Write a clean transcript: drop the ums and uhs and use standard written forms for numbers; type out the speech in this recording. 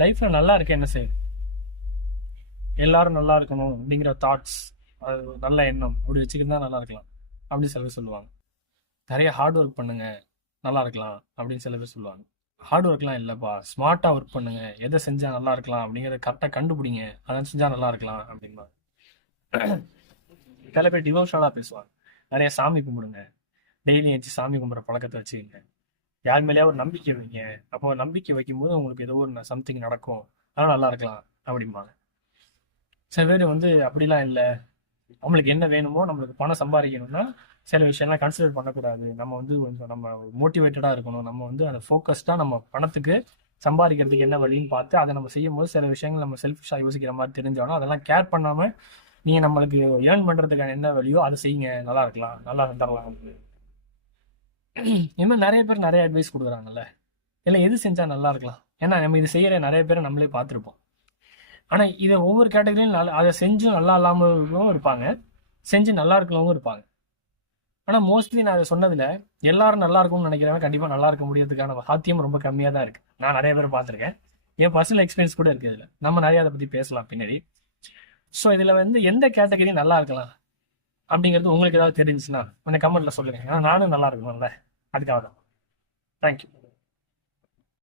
லைஃப்ல நல்லா இருக்க என்ன செய்யுது? எல்லாரும் நல்லா இருக்கணும் அப்படிங்கிற தாட்ஸ், அது ஒரு நல்ல எண்ணம் அப்படி வச்சுக்கிட்டு நல்லா இருக்கலாம் அப்படின்னு சில பேர் சொல்லுவாங்க. நிறைய ஹார்ட் ஒர்க் பண்ணுங்க, நல்லா இருக்கலாம் அப்படின்னு சில பேர் சொல்லுவாங்க. ஹார்ட் ஒர்க்லாம் இல்லைப்பா, ஸ்மார்ட்டாக ஒர்க் பண்ணுங்க, எதை செஞ்சா நல்லா இருக்கலாம் அப்படிங்கிறத கரெக்டாக கண்டுபிடிங்க, அதை செஞ்சா நல்லா இருக்கலாம் அப்படின்பாங்க. சில பேர் டிவோஷனலாக பேசுவாங்க, நிறைய சாமி கும்பிடுங்க, டெய்லி வச்சு சாமி கும்பிட்ற பழக்கத்தை வச்சுக்கோங்க, யார் மேலேயா ஒரு நம்பிக்கை வைங்க, அப்போ நம்பிக்கை வைக்கும்போது உங்களுக்கு ஏதோ ஒரு சம்திங் நடக்கும், அதெல்லாம் நல்லா இருக்கலாம் அப்படிம்பாங்க. சில பேர் வந்து அப்படிலாம் இல்லை, நம்மளுக்கு என்ன வேணுமோ, நம்மளுக்கு பணம் சம்பாதிக்கணும்னா சில விஷயம்லாம் கன்சிடர் பண்ணக்கூடாது, நம்ம வந்து கொஞ்சம் நம்ம மோட்டிவேட்டடாக இருக்கணும், நம்ம வந்து அதை ஃபோக்கஸ்டாக நம்ம பணத்துக்கு சம்பாதிக்கிறதுக்கு என்ன வழின்னு பார்த்து அதை நம்ம செய்யும்போது சில விஷயங்கள் நம்ம செல்ஃபிஷாக யோசிக்கிற மாதிரி தெரிஞ்சாலும் அதெல்லாம் கேர் பண்ணாமல் நீங்கள் நம்மளுக்கு ஏர்ன் பண்ணுறதுக்கான என்ன வழியோ அதை செய்யுங்க, நல்லா இருக்கலாம், நல்லா தரலாம். இது மாதிரி நிறைய பேர் நிறைய அட்வைஸ் கொடுக்குறாங்கல்ல, இல்லை எது செஞ்சால் நல்லா இருக்கலாம், ஏன்னா நம்ம இது செய்கிற நிறைய பேரை நம்மளே பார்த்துருப்போம். ஆனால் இதை ஒவ்வொரு கேட்டகரியும் அதை செஞ்சும் நல்லா இல்லாமலும் இருப்பாங்க, செஞ்சு நல்லா இருக்கிறவங்க இருப்பாங்க. ஆனால் மோஸ்ட்லி நான் அதை சொன்னதில் எல்லாரும் நல்லா இருக்கும்னு நினைக்கிறவங்க கண்டிப்பாக நல்லா இருக்க முடியறதுக்கான சாத்தியம் ரொம்ப கம்மியாக தான் இருக்குது. நான் நிறைய பேர் பார்த்துருக்கேன், என் பர்சனல் எக்ஸ்பீரியன்ஸ் கூட இருக்குது. இதில் நம்ம நிறைய அதை பற்றி பேசலாம் பின்னாடி. ஸோ இதில் வந்து எந்த கேட்டகரி நல்லா இருக்கலாம் அப்படிங்கிறது உங்களுக்கு ஏதாவது தெரிஞ்சுச்சுன்னா கொஞ்சம் கமெண்ட்டில் சொல்லுங்கள், ஏன்னா நானும் நல்லா இருக்கணும்ல, அதுக்காக தான். தேங்க்யூ.